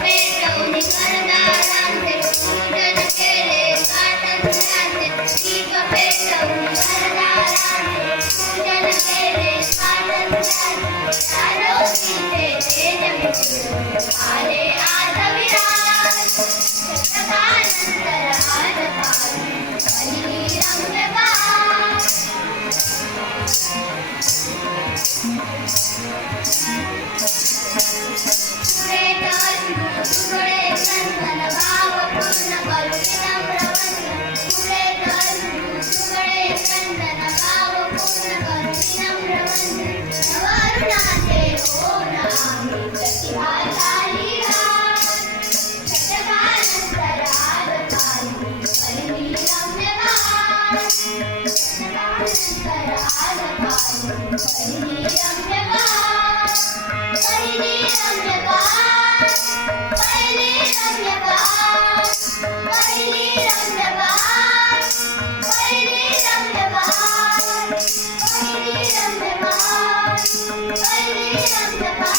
पेटवून घरदारांचे पूजन केले स्वातंत्र्याचे दीप पेटवून घरदारांचे पूजन केले स्वातंत्र्याचे ज्योतीचे तेज मिटून आले आज विराज शतकानंतर आज पाणी रंगबाज पुढे चंदन भाव पूर्ण करू विनम्र वंदन पुढे सुगडे चंदन भाव पूर्ण करू विनम्र वंदन नवरुणाचे हो नामी प्रतिभाशाली राज शतकानंतर आज पाणी रम्य बाज शतकानंतर आज पाणी रम्य बाज पहिली रम्य बाज पहिली रम्य बाज पहिली रम्य बाज पहिली रम्य बाज पहिली रम्य बाज पहिली रम्य बाज